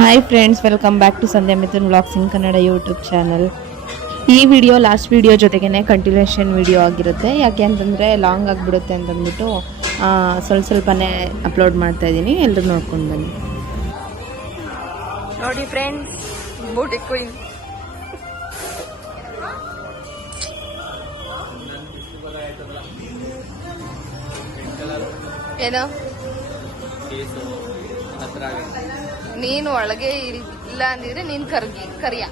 Hi friends, welcome back to Sandhya Mithun vlogs in Kannada YouTube channel. ಈ video last video ಜೊತೆಗೇ continuation video ಆಗಿರುತ್ತೆ. ಯಾಕೆ ಅಂತಂದರೆ ಲಾಂಗ್ ಆಗಿಬಿಡುತ್ತೆ ಅಂತಂದ್ಬಿಟ್ಟು ಸ್ವಲ್ಪನೇ ಅಪ್ಲೋಡ್ ಮಾಡ್ತಾ ಇದ್ದೀನಿ. ಎಲ್ಲರೂ ನೋಡ್ಕೊಂಡು ಬನ್ನಿ. ನೋಡಿ ಫ್ರೆಂಡ್ಸ್, ಬೂಟಿ ಕ್ವೀನ್ ಏನು ನೀನು ಒಳಗೆ ಇಲ್ಲ ಅಂದಿದ್ರೆ ನೀನ್ ಕರಿಯ,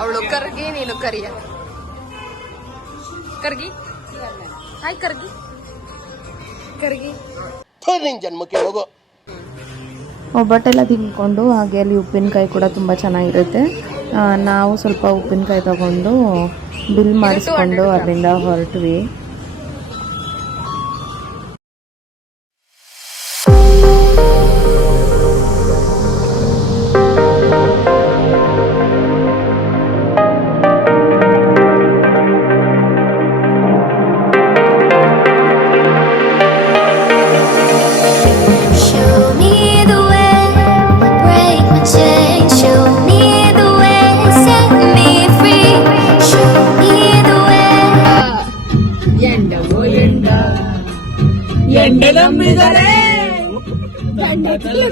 ಅವಳು ಕರ್ಗಿ, ನೀನು ಕರಿಯ. ಕರ್ಗಿ, ಹಾಯ್ ಕರ್ಗಿ, ಕರ್ಗಿ. ಜನ್ಮಕ್ಕೆ ಹೋಗೋ ಒಬ್ಬಟ್ಟೆಲ್ಲ ತಿನ್ಕೊಂಡು ಹಾಗೆ ಅಲ್ಲಿ ಉಪ್ಪಿನಕಾಯಿ ಕೂಡ ತುಂಬ ಚೆನ್ನಾಗಿರುತ್ತೆ. ನಾವು ಸ್ವಲ್ಪ ಉಪ್ಪಿನಕಾಯಿ ತಗೊಂಡು ಬಿಲ್ ಮಾಡಿಸ್ಕೊಂಡು ಅಲ್ಲಿಂದ ಹೊರಟ್ವಿ. ಎಂಡದಂಬಿದರೆ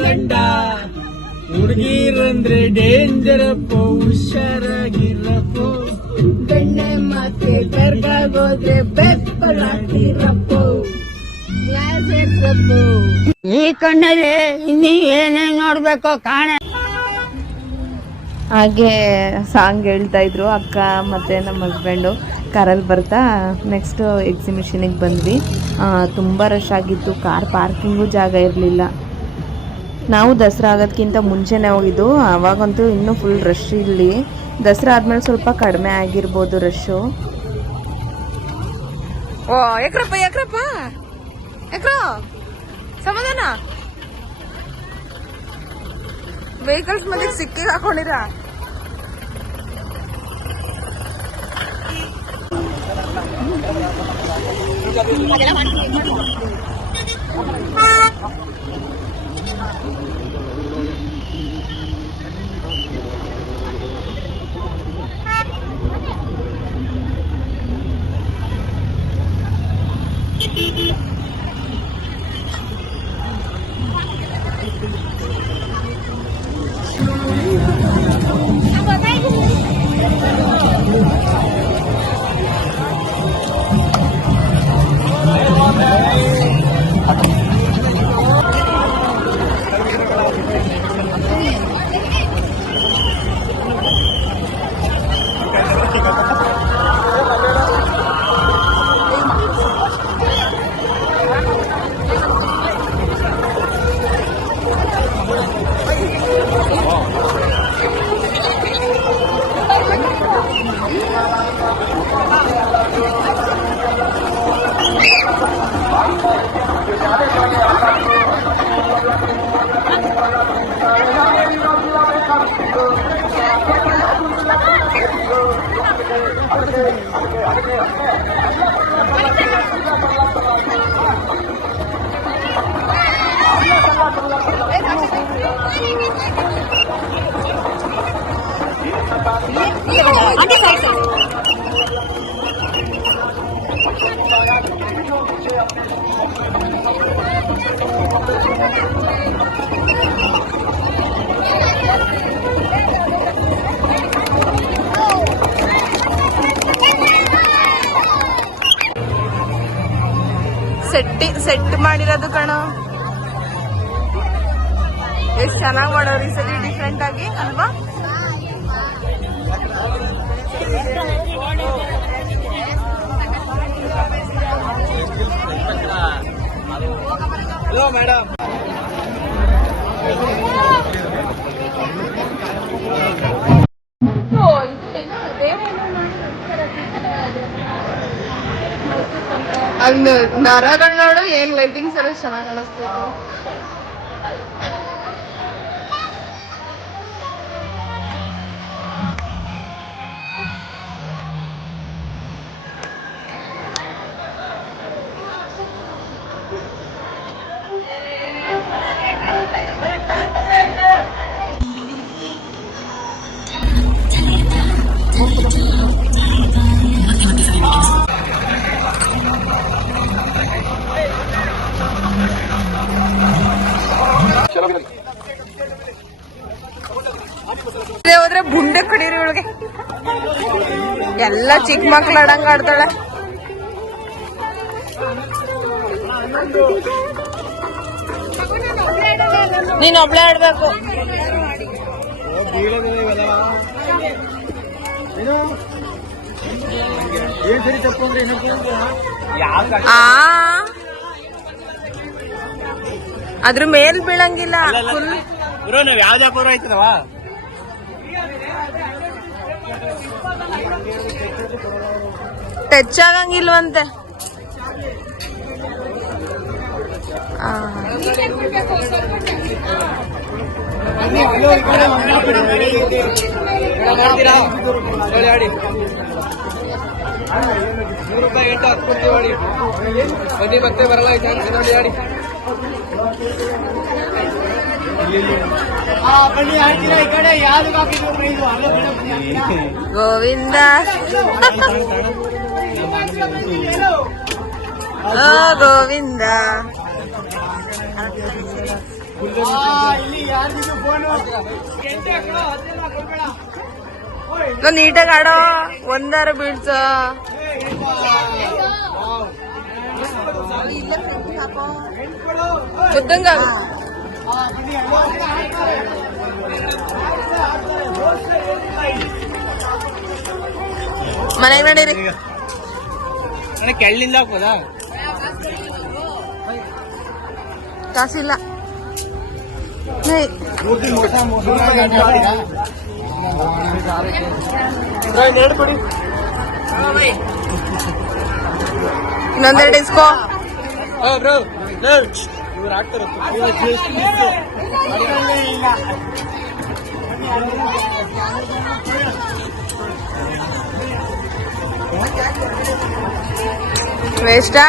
ಗಂಡ ಹುಡುಗಿರಂದ್ರೆ ಡೇಂಜರಪ್ಪೋ, ಹುಷಾರಾಗಿರಪ್ಪೋ. ಬೆಣ್ಣೆ ಮಾತೆ ಕರ್ಕಾಗೋದ್ರೆ ಬೆಪ್ಪಲಾಗಿರಪ್ಪೋ, ಈ ಕಣ್ಣಲ್ಲಿ ಇನ್ನೀ ಏನೇನ್ ನೋಡ್ಬೇಕೋ ಕಾಣೆ. ಹಾಗೆ ಸಾಂಗ್ ಹೇಳ್ತಾ ಇದ್ರು ಅಕ್ಕ ಮತ್ತು ನಮ್ಮ ಹಸ್ಬೆಂಡು ಕಾರಲ್ಲಿ ಬರ್ತಾ. ನೆಕ್ಸ್ಟ್ ಎಕ್ಸಿಬಿಷನಿಗೆ ಬಂದ್ವಿ. ತುಂಬ ರಶ್ ಆಗಿತ್ತು, ಕಾರ್ ಪಾರ್ಕಿಂಗು ಜಾಗ ಇರಲಿಲ್ಲ. ನಾವು ದಸರಾ ಆಗೋದಕ್ಕಿಂತ ಮುಂಚೆನೇ ಹೋಗಿದ್ದು, ಆವಾಗಂತೂ ಇನ್ನೂ ಫುಲ್ ರಶ್. ಇಲ್ಲಿ ದಸರಾ ಆದಮೇಲೆ ಸ್ವಲ್ಪ ಕಡಿಮೆ ಆಗಿರ್ಬೋದು ರಶ್ಶು. ಓ ಯಾಕ್ರಪ್ಪ ಯಾಕ್ರಪ್ಪ ಯಾಕ್ರ ಸಮಾಧಾನ. ವೆಹಿಕಲ್ಸ್ ಮಧ್ಯೆ ಸಿಕ್ಕಿಗೆ ಹಾಕೊಂಡಿರ. ಸೆಟ್ ಮಾಡಿರೋದು ಕಣೋ, ಎಷ್ಟು ಚೆನ್ನಾಗಿ ಮಾಡೋರು ಈ ಸರಿ, ಡಿಫ್ರೆಂಟ್ ಆಗಿ ಅಲ್ವಾ? Hello madam. ಹಂಗ ನರಗಳು ನೋಡು, ಏನ್ ಲೈಟಿಂಗ್ಸ್ ಎಲ್ಲ ಚೆನ್ನಾಗಿ ಕಾಣಿಸ್ತದೆ. ಹೋದ್ರೆ ಬುಂಡೆ ಕಡೀರಿ ಒಳಗೆ ಎಲ್ಲ ಚಿಕ್ಕ ಮಕ್ಳು ಆಡಂಗ ಆಡ್ತಾಳೆ. ನೀನ್ ಒಬ್ಳೆ ಆಡ್ಬೇಕು. ಅದ್ರ ಮೇಲ್ ಬೀಳಂಗಿಲ್ಲ. ನಾವ್ ಯಾವ್ದೇ ಪೂರ ಆಯ್ತದವ ಟಚ್ ಆಗಂಗಿಲ್ವಂತೆ. ₹100 ಎಂಟು ಹಾಕ್ಕೊಡ್ತೀವಿ ಬಡ್ಡಿ ಮತ್ತೆ ಬರಲ್ಲ ನೋಡಿ ಆಡಿ ಗೋವಿಂದ ಗೋವಿಂದ. ನೀಟಾಗಿ ಆಡೋ, ಒಂದಾರ ಬೀಳ್ಸ. ಬುದ್ಧಂಗ ಮನೆಗೆ ನಡೀರಿ. ಕೆಳ್ಳಿಂದ ಹಾಕೋದಾ? ಕಾಸಿಲ್ಲ. ಇನ್ನೊಂದೆರಡು ಇಸ್ಕೋ. ಇವ್ರು ಆಡ್ತಾರೆ ವೇಸ್ಟಾ?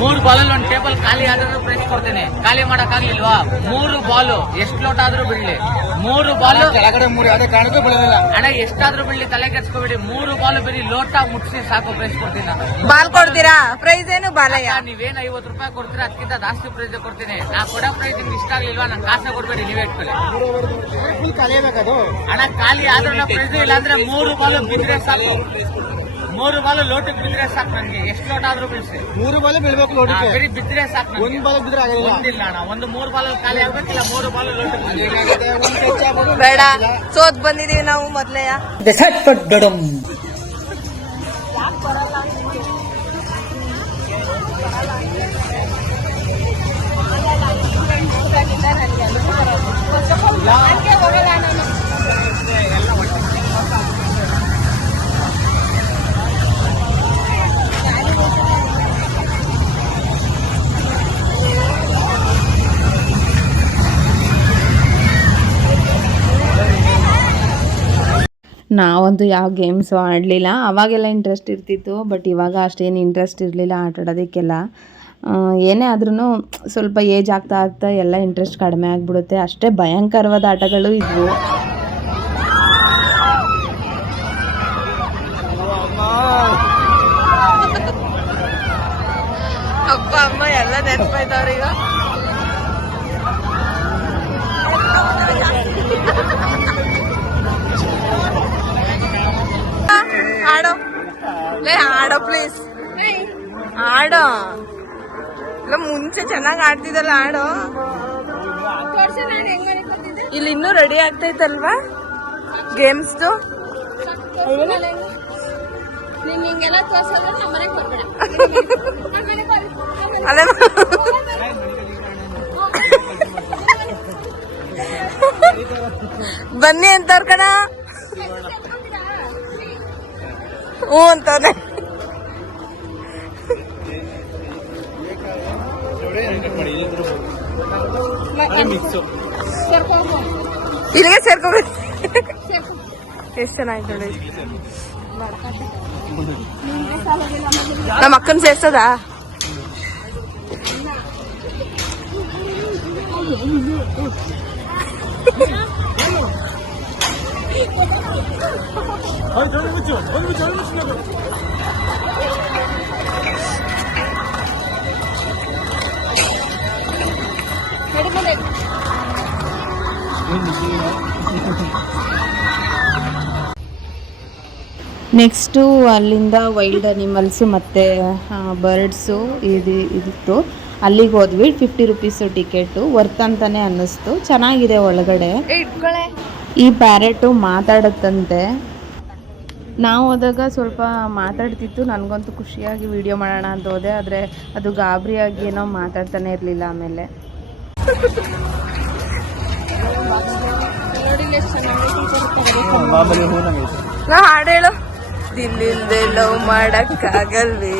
3 ಬಾಲಲ್ಲಿ ಒಂದು ಟೇಬಲ್ ಖಾಲಿ ಆದ್ರೂ ಪ್ರೈಸ್ ಕೊಡ್ತೇನೆ. ಖಾಲಿ ಮಾಡಕ್ ಆಗ್ಲಿಲ್ವಾ? 3 ಬಾಲು ಎಷ್ಟು ಲೋಟ ಆದ್ರೂ ಬಿಡ್ಲಿ. 3 ಬಾಲು ಕೆಳಗಡೆ 3 ಯಾವ್ದೇ ಕಾರಣಕ್ಕೂ ಬೆಳೆದಿಲ್ಲ ಅಣ್ಣ, ಎಷ್ಟಾದ್ರೂ ಬಿಡ್ಲಿ, ತಲೆ ಕೆಡ್ಸ್ಕೊಬೇಡಿ. 3 ಬಾಲು ಬರೀ ಲೋಟ ಮುಟ್ಸಿ ಸಾಕು, ಪ್ರೈಸ್ ಕೊಡ್ತೀನಿ ನಾನು. ಬಾಲ್ ಕೊಡ್ತೀರಾ? ಪ್ರೈಸ್ ಏನು ಬಾಲಯ್ಯ? ನೀವೇನ್ ₹50 ಕೊಡ್ತೀರಾ, ಅದಕ್ಕಿಂತ ಜಾಸ್ತಿ ಪ್ರೈಸ್ ಕೊಡ್ತೀನಿ. ನಾ ಕೊಡೋ ಪ್ರೈಸ್ ನಿಮ್ಗೆ ಇಷ್ಟ ಆಗ್ಲಿಲ್ವಾ, ನಂಗೆ ಕಾಸೆ ಕೊಡ್ಬೇಡಿ, ನೀವೇ ಇಟ್ಕೊಳ್ಳಿ. ಕಲಿಯಬೇಕದು ಅಣ್ಣ, ಖಾಲಿ ಆದ್ರೂ ಪ್ರೈಸ್ ಇಲ್ಲ ಅಂದ್ರೆ 3 ಬಾಲು ಬಿದ್ರೆ ಸಾಕು. 3 ಬಾಲು ಲೋಟಕ್ಕೆ ಬಿದ್ರೆ ಸಾಕು ನನ್ಗೆ. ಎಷ್ಟು ಲೋಟ ಆದ್ರೂ ಬಿಡಿಸಿ. 3 ಬಾಲ್ ಬೀಳ್ಬೇಕು ಲೋಟಕ್ಕೆ. ಬರೀ ಬಿದ್ರೆ ಸಾಕು. ಒಂದ್ ಬಾಲ್ ಬಿದ್ರೆ ಆಗಲ್ಲ. ಒಂದಿಲ್ಲ ಅಣ್ಣ, ಒಂದು 3 ಬಾಲಲ್ಲಿ ಖಾಲಿ ಆಗ್ಬೇಕಿಲ್ಲ, 3 ಬಾಲು ಲೋಟಕ್ಕೆ. ಬೇಡ, ಸೋತ್ ಬಂದಿದೀವಿ ನಾವು ಮೊದ್ಲೆಯ. ನಾವಂತೂ ಯಾವ ಗೇಮ್ಸು ಆಡಲಿಲ್ಲ. ಅವಾಗೆಲ್ಲ ಇಂಟ್ರೆಸ್ಟ್ ಇರ್ತಿತ್ತು, ಬಟ್ ಇವಾಗ ಅಷ್ಟೇನು ಇಂಟ್ರೆಸ್ಟ್ ಇರಲಿಲ್ಲ ಆಟ ಆಡೋದಕ್ಕೆಲ್ಲ. ಏನೇ ಆದ್ರೂ ಸ್ವಲ್ಪ ಏಜ್ ಆಗ್ತಾ ಆಗ್ತಾ ಎಲ್ಲ ಇಂಟ್ರೆಸ್ಟ್ ಕಡಿಮೆ ಆಗಿಬಿಡುತ್ತೆ. ಅಷ್ಟೇ ಭಯಂಕರವಾದ ಆಟಗಳು ಇದ್ವು. ಅಪ್ಪ ಅಮ್ಮ ಎಲ್ಲ ನೆನಪಾಯ್ತವ್ರೀಗ. ಆಡೋ ಲೇ, ಆಡೋ ಪ್ಲೀಸ್, ಆಡೋ. ಇಲ್ಲ ಮುಂಚೆ ಚೆನ್ನಾಗಿ ಆಡ್ತಿದ್ದಲ್ಲ, ಆಡೋ. ಇಲ್ಲಿ ಇನ್ನೂ ರೆಡಿ ಆಗ್ತೈತಲ್ವಾ ಗೇಮ್ಸ್ದು? ಅಲ್ಲ, ಬನ್ನಿ ಅಂತವ್ರ ಕಣ. ಹ್ಞೂ ಅಂತವ್ರೆ. ಇಲ್ಲಿಗೆ ಸೇರ್ಕೋಬೇಕು. ಎಷ್ಟು ಚೆನ್ನಾಗಿತ್ತು ನೋಡಿ. ನಮ್ಮ ಅಕ್ಕನ ಸೇರ್ಸದಾ? ನೆಕ್ಸ್ಟು ಅಲ್ಲಿಂದ ವೈಲ್ಡ್ ಅನಿಮಲ್ಸು ಮತ್ತು ಬರ್ಡ್ಸು ಇದಿತ್ತು. ಅಲ್ಲಿಗೆ ಹೋದ್ವಿ. 50 ರುಪೀಸು ಟಿಕೆಟು, ವರ್ತ್ ಅಂತಲೇ ಅನ್ನಿಸ್ತು. ಚೆನ್ನಾಗಿದೆ ಒಳಗಡೆ. ಈ ಪ್ಯಾರೆಟು ಮಾತಾಡುತ್ತಂತೆ. ನಾವು ಹೋದಾಗ ಸ್ವಲ್ಪ ಮಾತಾಡ್ತಿತ್ತು. ನನಗಂತೂ ಖುಷಿಯಾಗಿ ವಿಡಿಯೋ ಮಾಡೋಣ ಅಂತ ಹೋದೆ, ಆದರೆ ಅದು ಗಾಬರಿಯಾಗಿ ಏನೋ ಮಾತಾಡ್ತಾನೆ ಇರಲಿಲ್ಲ. ಆಮೇಲೆ ಹಾಡು ಹೇಳು. ದಿಲ್ಲಿಲ್ದೆ ಲವ್ ಮಾಡಕ್ಕಾಗಲ್ವೇ,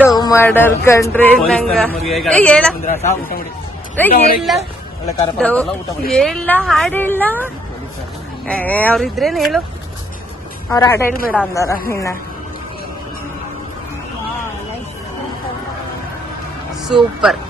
ಡವ್ ಮಾಡರ್ ಕಂಡ್ರೆ ನಂಗ ಹೇಳ ಹಾಡು ಹೇಳ. ಅವ್ರಿದ್ರೇನು ಹೇಳು, ಅವ್ರ ಹಾಡು ಹೇಳ್ಬೇಡ ಅಂದಾರ ನಿನ್ನ. ಸೂಪರ್.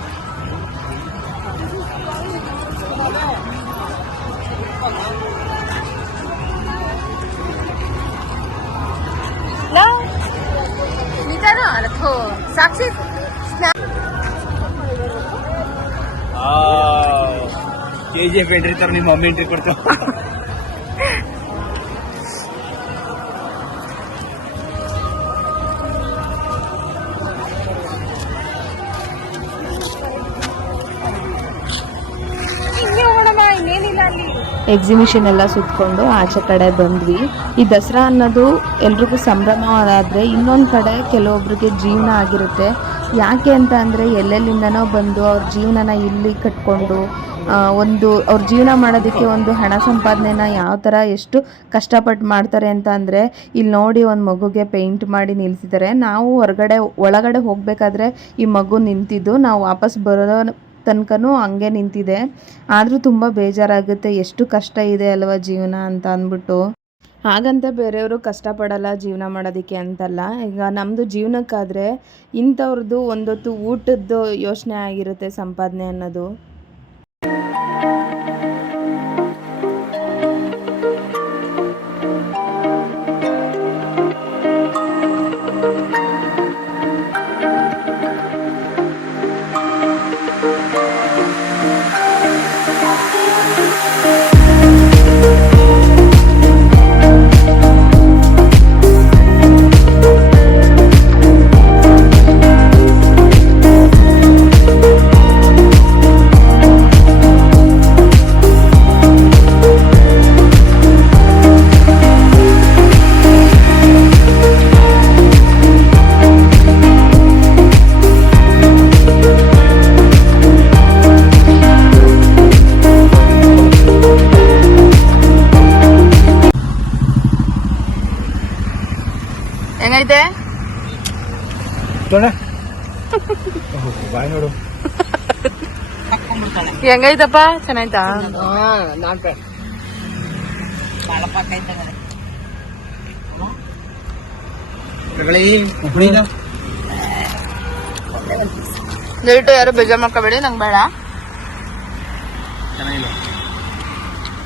ಸಾಕ್ಷಿ KGF ಎಂಟ್ರಿ ತರ ನಿಮ್ಮ ಮಮ್ಮಿ ಎಂಟ್ರಿ ಕೊಡ್ತಾವ. ಎಕ್ಸಿಬಿಷನ್ ಎಲ್ಲ ಸುತ್ಕೊಂಡು ಆಚೆ ಕಡೆ ಬಂದ್ವಿ. ಈ ದಸರಾ ಅನ್ನೋದು ಎಲ್ರಿಗೂ ಸಂಭ್ರಮವಾದರೆ ಇನ್ನೊಂದು ಕಡೆ ಕೆಲವೊಬ್ರಿಗೆ ಜೀವನ ಆಗಿರುತ್ತೆ. ಯಾಕೆ ಅಂತ ಅಂದರೆ ಎಲ್ಲೆಲ್ಲಿಂದನೋ ಬಂದು ಅವ್ರ ಜೀವನನ ಇಲ್ಲಿ ಕಟ್ಕೊಂಡು ಅವ್ರ ಜೀವನ ಮಾಡೋದಕ್ಕೆ ಒಂದು ಹಣ ಸಂಪಾದನೆನ ಯಾವ ಥರ ಎಷ್ಟು ಕಷ್ಟಪಟ್ಟು ಮಾಡ್ತಾರೆ ಅಂತ ಅಂದರೆ, ಇಲ್ಲಿ ನೋಡಿ ಒಂದು ಮಗುಗೆ ಪೇಂಟ್ ಮಾಡಿ ನಿಲ್ಲಿಸಿದ್ದಾರೆ. ನಾವು ಒಳಗಡೆ ಹೋಗಬೇಕಾದ್ರೆ ಈ ಮಗು ನಿಂತಿದ್ದು, ನಾವು ವಾಪಸ್ ಬರೋ ತನಕನೂ ಹಂಗೆ ನಿಂತಿದೆ. ಆದರೂ ತುಂಬ ಬೇಜಾರಾಗುತ್ತೆ, ಎಷ್ಟು ಕಷ್ಟ ಇದೆ ಅಲ್ವಾ ಜೀವನ ಅಂತ ಅಂದ್ಬಿಟ್ಟು. ಹಾಗಂತ ಬೇರೆಯವರು ಕಷ್ಟಪಡಲ್ಲ ಜೀವನ ಮಾಡೋದಕ್ಕೆ ಅಂತಲ್ಲ. ಈಗ ನಮ್ಮದು ಜೀವನಕ್ಕಾದರೆ ಇಂಥವ್ರದ್ದು ಒಂದೊತ್ತು ಊಟದ್ದು ಯೋಚನೆ ಆಗಿರುತ್ತೆ ಸಂಪಾದನೆ ಅನ್ನೋದು. ಹೆಂಗೈತೆ ಬಾಯ್ ನೋಡು. ಹೆಂಗೈತಪ್ಪ? ಚೆನ್ನಾಯ್ತಾ? ದಯವಿಟ್ಟು ಯಾರು ಬೇಜಾರು ಮಾಡ್ಕೋಬೇಡಿ, ನಂಗೆ ಬೇಡ.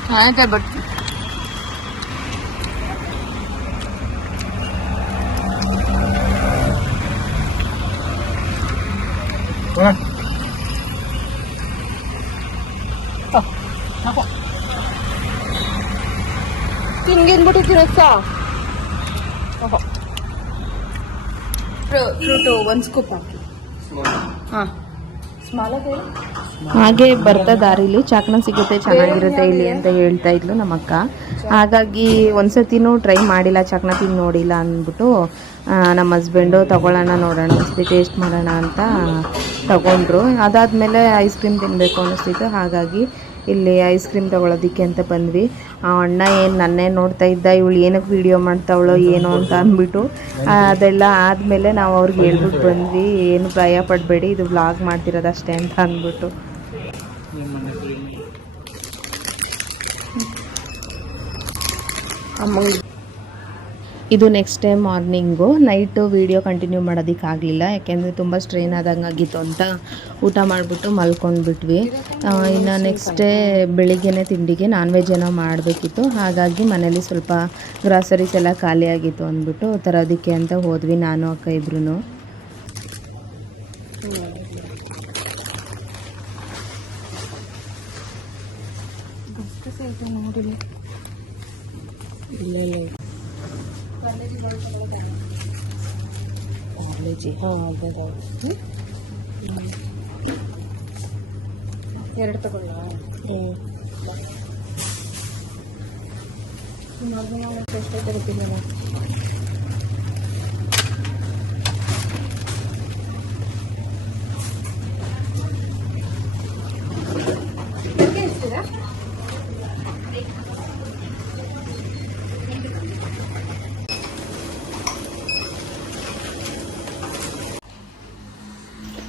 ಚೆನ್ನಾಗೈತೆ ಬಟ್ ತಿನ್ಗಿನ್ಬಿಟ್ಟು ರಸ. ಫ್ರೂಟು ಒಂದು ಸ್ಕೂಪ್ ಹಾಕಿ. ಹಾಂ, ಹಾಗೆ ಬರ್ತಾ ದಾರಿಲಿ ಚಾಕ್ನ ಸಿಗುತ್ತೆ, ಚೆನ್ನಾಗಿರುತ್ತೆ ಇಲ್ಲಿ ಅಂತ ಹೇಳ್ತಾ ಇದ್ಲು ನಮ್ಮ ಅಕ್ಕ. ಹಾಗಾಗಿ ಒಂದ್ಸತಿನೂ ಟ್ರೈ ಮಾಡಿಲ್ಲ, ಚಾಕ್ನ ತಿಂದು ನೋಡಿಲ್ಲ ಅಂದ್ಬಿಟ್ಟು ನಮ್ಮ ಹಸ್ಬೆಂಡು ತಗೊಳ್ಳೋಣ ನೋಡೋಣ ಅನಿಸ್ತಿ, ಟೇಸ್ಟ್ ಮಾಡೋಣ ಅಂತ ತಗೊಂಡ್ರು. ಅದಾದಮೇಲೆ ಐಸ್ ಕ್ರೀಮ್ ತಿನ್ನಬೇಕು ಅನ್ನಿಸ್ತಿತ್ತು. ಹಾಗಾಗಿ ಇಲ್ಲಿ ಐಸ್ ಕ್ರೀಮ್ ತೊಗೊಳೋದಕ್ಕೆ ಅಂತ ಬಂದ್ವಿ. ಆ ಅಣ್ಣ ಏನು ನನ್ನೇ ನೋಡ್ತಾ ಇದ್ದ, ಇವಳು ಏನಕ್ಕೆ ವೀಡಿಯೋ ಮಾಡ್ತಾವಳೋ ಏನೋ ಅಂತ ಅಂದ್ಬಿಟ್ಟು ಅದೆಲ್ಲ ಆದಮೇಲೆ ನಾವು ಅವ್ರಿಗೆ ಹೇಳ್ಬಿಟ್ಟು ಬಂದ್ವಿ, ಏನು ಭಯ ಪಡಬೇಡಿ, ಇದು ವ್ಲಾಗ್ ಮಾಡ್ತಿರೋದಷ್ಟೇ ಅಂತ ಅಂದ್ಬಿಟ್ಟು. ಇದು next day morning. Night video continue ಮಾಡೋದಕ್ಕಾಗಲಿಲ್ಲ, ಯಾಕೆಂದರೆ ತುಂಬ ಸ್ಟ್ರೈನ್ ಆದಂಗೆ ಆಗಿತ್ತು ಅಂತ ಊಟ ಮಾಡಿಬಿಟ್ಟು ಮಲ್ಕೊಂಡ್ಬಿಟ್ವಿ. ಇನ್ನು ನೆಕ್ಸ್ಟ್ ಡೇ ಬೆಳಿಗ್ಗೆನೇ ತಿಂಡಿಗೆ ನಾನ್ ವೆಜ್ ಏನೋ ಮಾಡಬೇಕಿತ್ತು. ಹಾಗಾಗಿ ಮನೇಲಿ ಸ್ವಲ್ಪ ಗ್ರಾಸರೀಸ್ ಎಲ್ಲ ಖಾಲಿಯಾಗಿತ್ತು ಅಂದ್ಬಿಟ್ಟು ತರೋದಕ್ಕೆ ಅಂತ ಹೋದ್ವಿ, ನಾನು ಅಕ್ಕ ಇಬ್ರು. ಎರಡು ತಗೊಳ್ಳ ಎಷ್ಟೇ ತಗೋತೀನಿ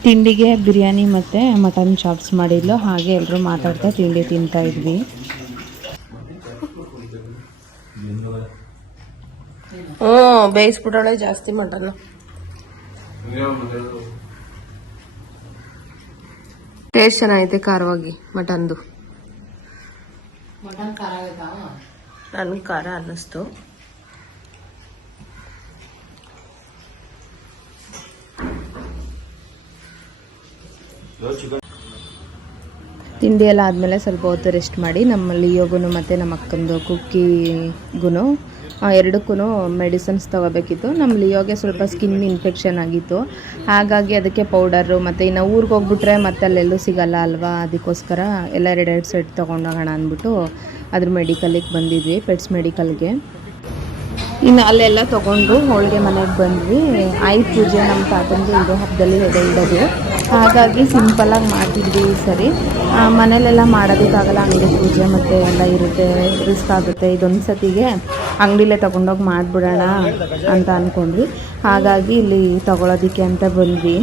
ತಿಂಡಿಗೆ ಬಿರಿಯಾನಿ ಮತ್ತು ಮಟನ್ ಚಾಪ್ಸ್ ಮಾಡಿದ್ಲು. ಹಾಗೆ ಎಲ್ಲರೂ ಮಾತಾಡ್ತಾ ತಿಂಡಿ ತಿಂತಾ ಇದ್ವಿ. ಬೇಯಿಸ್ಬಿಟ್ಟಳೆ ಜಾಸ್ತಿ ಮಟನ್. ಟೇಸ್ಟ್ ಚೆನ್ನಾಗೈತೆ ಖಾರವಾಗಿ ಮಟನ್ದು. ಮಟನ್ ಖಾರ ಆಯ್ತಾ? ನನಗೆ ಖಾರ ಅನ್ನಿಸ್ತು. ತಿಂಡಿ ಎಲ್ಲ ಆದಮೇಲೆ ಸ್ವಲ್ಪ ಹೊತ್ತು ರೆಸ್ಟ್ ಮಾಡಿ ನಮ್ಮ ಲಿಯೋಗೂ ಮತ್ತು ನಮ್ಮ ಅಕ್ಕಂದು ಕುಕ್ಕಿಗೂ ಎರಡಕ್ಕೂ ಮೆಡಿಸನ್ಸ್ ತೊಗೋಬೇಕಿತ್ತು. ನಮ್ಮ ಲಿಯೋಗೆ ಸ್ವಲ್ಪ ಸ್ಕಿನ್ ಇನ್ಫೆಕ್ಷನ್ ಆಗಿತ್ತು, ಹಾಗಾಗಿ ಅದಕ್ಕೆ ಪೌಡರು ಮತ್ತು ಇನ್ನು ಊರಿಗೆ ಹೋಗ್ಬಿಟ್ರೆ ಮತ್ತೆ ಅಲ್ಲೆಲ್ಲೂ ಸಿಗಲ್ಲ ಅಲ್ವಾ, ಅದಕ್ಕೋಸ್ಕರ ಎಲ್ಲ ಎರಡೆರಡು ಸೆಟ್ ತೊಗೊಂಡೋಗೋಣ ಅಂದ್ಬಿಟ್ಟು ಅದ್ರ ಮೆಡಿಕಲಿಗೆ ಬಂದಿದ್ವಿ, ಪೆಟ್ಸ್ ಮೆಡಿಕಲ್ಗೆ. ಇನ್ನು ಅಲ್ಲೆಲ್ಲ ತೊಗೊಂಡು ಹೋಳಿಗೆ ಮನೆಗೆ ಬಂದ್ವಿ. ಆಯುಧ ಪೂಜೆ ನಮ್ಮ ತಾತಂದು ಇದು ಹಬ್ಬದಲ್ಲಿ ಎಡೆ ಇಡೋದು, ಹಾಗಾಗಿ ಸಿಂಪಲಾಗಿ ಮಾಡ್ತಿದ್ವಿ ಈ ಸರಿ. ಮನೇಲೆಲ್ಲ ಮಾಡೋದಕ್ಕಾಗಲ್ಲ, ಅಂಗಡಿ ಪೂಜೆ ಮತ್ತು ಎಲ್ಲ ಇರುತ್ತೆ, ರಿಸ್ಕ್ ಆಗುತ್ತೆ. ಇದೊಂದು ಸತಿಗೆ ಅಂಗಡಿಲೇ ತೊಗೊಂಡೋಗಿ ಮಾಡಿಬಿಡೋಣ ಅಂತ ಅಂದ್ಕೊಂಡ್ವಿ, ಹಾಗಾಗಿ ಇಲ್ಲಿ ತೊಗೊಳೋದಕ್ಕೆ ಅಂತ ಬಂದ್ವಿ.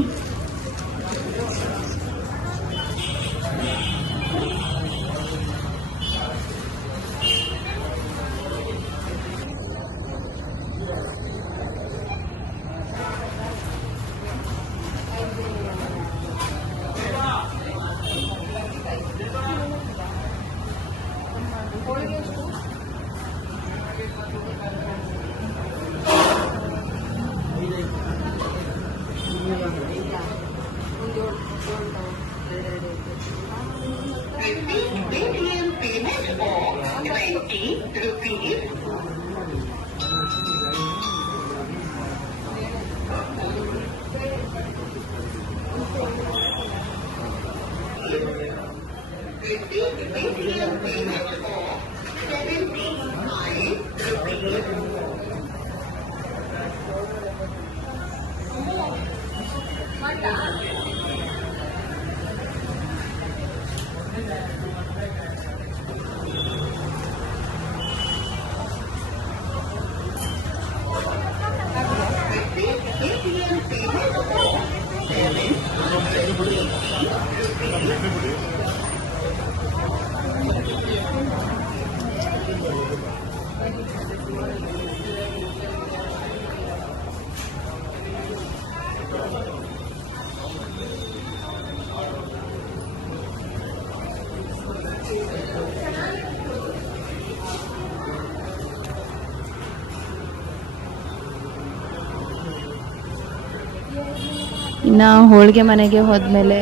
ಇನ್ನು ಹೋಳಿಗೆ ಮನೆಗೆ ಹೋದ್ಮೇಲೆ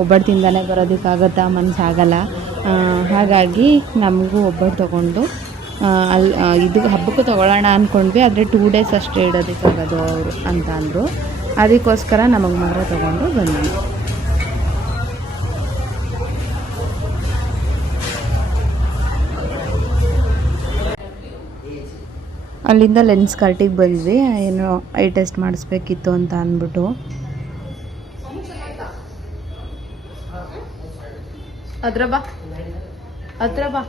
ಒಬ್ಬಟ್ಟು ತಿಂದಾನೆ ಬರೋದಕ್ಕಾಗತ್ತಾ, ಮನಸ್ಸಾಗಲ್ಲ. ಹಾಗಾಗಿ ನಮಗೂ ಒಬ್ಬಟ್ಟು ತೊಗೊಂಡು ಇದು ಹಬ್ಬಕ್ಕೂ ತೊಗೊಳ್ಳೋಣ ಅಂದ್ಕೊಂಡ್ವಿ, ಆದರೆ 2 days ಅಷ್ಟೇ ಇಡೋದಕ್ಕಾಗೋದು ಅವರು ಅಂತ ಅಂದರು. ಅದಕ್ಕೋಸ್ಕರ ನಮಗೆ ಮಾತ್ರ ತೊಗೊಂಡು ಬಂದ್ವಿ. ಅಲ್ಲಿಂದ ಲೆನ್ಸ್ ಕಾರ್ಟಿಗೆ ಬಂದ್ವಿ, ಏನೋ ಐ ಟೆಸ್ಟ್ ಮಾಡಿಸ್ಬೇಕಿತ್ತು ಅಂತ ಅಂದ್ಬಿಟ್ಟು. ಹತ್ರ ಬಾ, ಹತ್ರ ಬಾ.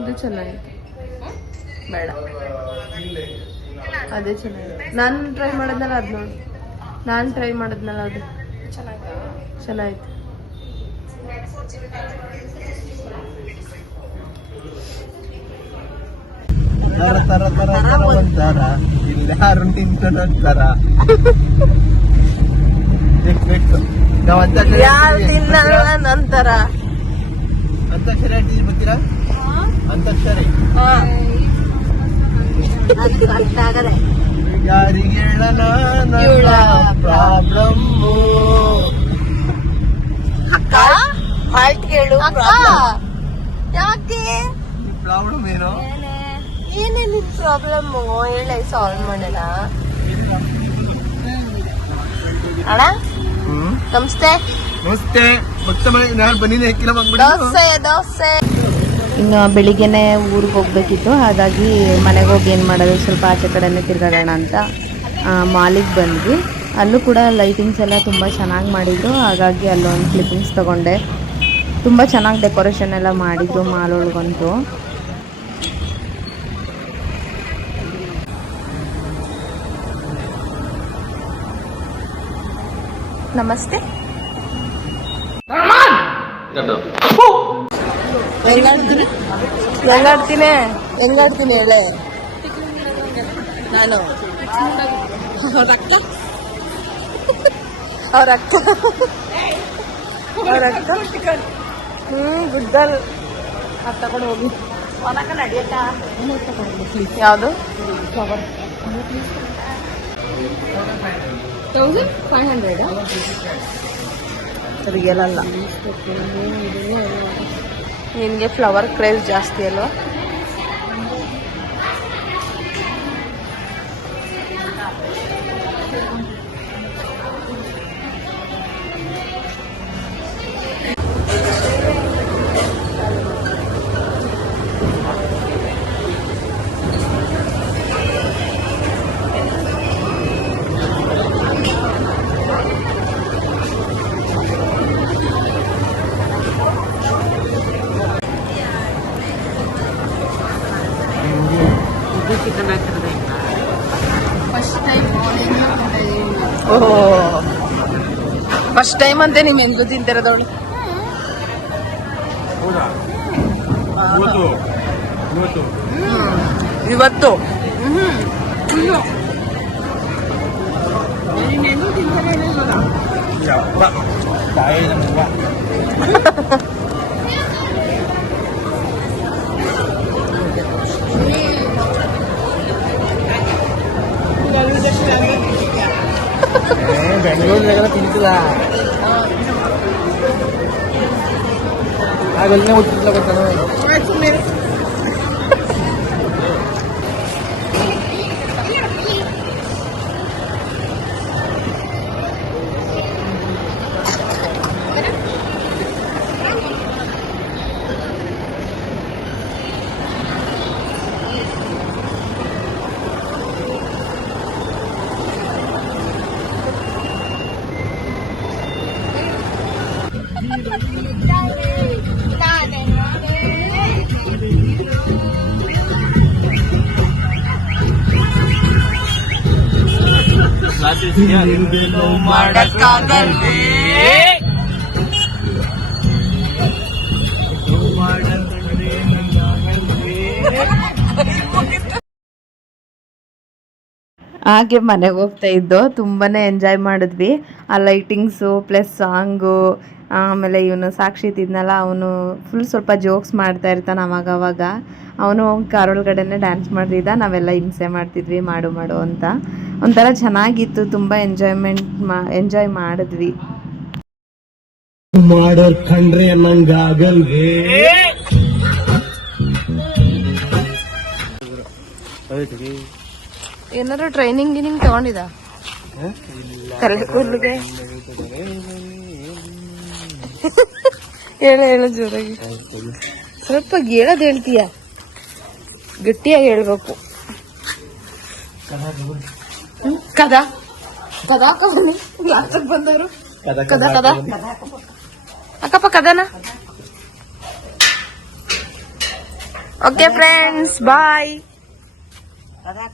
ಇದು ಚೆನ್ನಾಗಿದೆ, ಬೇಡ. ಅದೇ ಚೆನ್ನಾಗಿದೆ. ನಾನು ಟ್ರೈ ಮಾಡಿದ್ನಲ್ಲ ಅದು ನೋಡಿ. ನಾನು ಟ್ರೈ ಮಾಡಿದ್ನಲ್ಲ ಅದು ಚೆನ್ನಾಗಿತ್ತು. ಯಾರು ನಿಂತರ ನಂತರ ಅಂತಾಕ್ಷರಿ ಆಡ್ತಿದ್ರಿ ಗೊತ್ತೀರಾ? ಅಂತಾಕ್ಷರಿ ಯಾರಿಗೆ ಹೇಳನ ಪ್ರಾಬ್ಲಮ್ ಹಾಲ್ಟ್ ಕೇಳು. ಯಾಕೆ ಪ್ರಾಬ್ಲಮ್ ಏನು? ಏನೇ ನಿನ್ ಪ್ರಾಬ್ಲಮ್ ಹೇಳ, ಸಾಲ್ವ್ ಮಾಡೋಣ. ಅಣ್ಣ ನಮಸ್ತೆ. ನಮಸ್ತೆ. ಭಕ್ತ ಮನೆ ನಾನು ಬಂದಿನಿ. ಹೆಕ್ಕಿನ ದೋಸೆ. ಇನ್ನು ಬೆಳಿಗ್ಗೆನೆ ಊರಿಗೆ ಹೋಗ್ಬೇಕಿತ್ತು, ಹಾಗಾಗಿ ಮನೆಗೆ ಹೋಗಿ ಏನು ಮಾಡೋದು, ಸ್ವಲ್ಪ ಆಚೆ ಕಡೆನೇ ತಿರ್ಗಾಡೋಣ ಅಂತ ಮಾಲಿಗೆ ಬಂದ್ವಿ. ಅಲ್ಲೂ ಕೂಡ ಲೈಟಿಂಗ್ಸ್ ಎಲ್ಲ ತುಂಬ ಚೆನ್ನಾಗಿ ಮಾಡಿದ್ರು, ಹಾಗಾಗಿ ಅಲ್ಲೊಂದು ಕ್ಲಿಪ್ಪಿಂಗ್ಸ್ ತೊಗೊಂಡೆ. ತುಂಬ ಚೆನ್ನಾಗಿ ಡೆಕೋರೇಷನ್ ಎಲ್ಲ ಮಾಡಿದ್ರು ಮಾಲ್ ಒಳಗಂತೂ. ನಮಸ್ತೆ. ಹೆಂಗಾಡ್ತೀನಿ ಹೇಳೆ ನಾನು. ಅವ್ರ ಅಕ್ಕ ಗುಡ್ಡಲ್ ಅದು ತಗೊಂಡು ಹೋಗಿ. ಯಾವುದು 1500 ರಿಯಲ್ ಅಲ್ಲ. ನಿನಗೆ ಫ್ಲವರ್ ಕ್ರೇಜ್ ಜಾಸ್ತಿ ಅಲ್ವಾ? ಫಸ್ಟ್ ಟೈಮ್ ಅಂತೆ ನಿಮ್ ಎಂದೂ ತಿಂತಿರೋದವಳು. ಇವತ್ತು ಬೆಂಗಳೂರಿನಾಗೆಲ್ಲ ತಿಂತಿಲ್ಲ, ಆಗಲ್ಲೇ ಗೊತ್ತಿಲ್ಲ ಗೊತ್ತಾನ. ಮಾಡಕ್ಕಾಗಲ್ವೇ? ಹಾಗೆ ಮನೆಗೆ ಹೋಗ್ತಾ ಇದ್ದೋ. ತುಂಬಾ ಎಂಜಾಯ್ ಮಾಡಿದ್ವಿ. ಆ ಲೈಟಿಂಗ್ಸು ಪ್ಲಸ್ ಸಾಂಗು, ಆಮೇಲೆ ಇವನು ಸಾಕ್ಷಿ ಇದ್ನಲ್ಲ, ಅವನು ಫುಲ್ ಸ್ವಲ್ಪ ಜೋಕ್ಸ್ ಮಾಡ್ತಾ ಇರ್ತಾನೆ ಅವಾಗವಾಗ. ಅವನು ಕಾರ್ ಒಳಗಡೆನೆ ಡ್ಯಾನ್ಸ್ ಮಾಡ್ತಿದ್ದ, ನಾವೆಲ್ಲ ಹಿಂಸೆ ಮಾಡ್ತಿದ್ವಿ ಮಾಡು ಅಂತ. ಒಂಥರ ಚೆನ್ನಾಗಿತ್ತು, ತುಂಬ ಎಂಜಾಯ್ ಮಾಡಿದ್ವಿ. ಮಾಡೋರ್ ಕಂಡ್ರೆ ನಂಗಾಗಲ್ವೇ? ಏನಾದ್ರು ಟ್ರೈನಿಂಗ್ ತಗೊಂಡಿದ ತಲೆ ಕೂದಲಿಗೆ? ಹೇಳ ಜೋರಾಗಿ, ಸ್ವಲ್ಪ ಹೇಳೋದು ಹೇಳ್ತೀಯ, ಗಟ್ಟಿಯಾಗಿ ಹೇಳ್ಬೇಕು. ಕದಾ ಲಾಸ್ಟಿಗೆ ಬಂದವರು ಕದಾ ಅಕ್ಕಪ್ಪ ಕದನ. ಓಕೆ ಫ್ರೆಂಡ್ಸ್, ಬಾಯ್.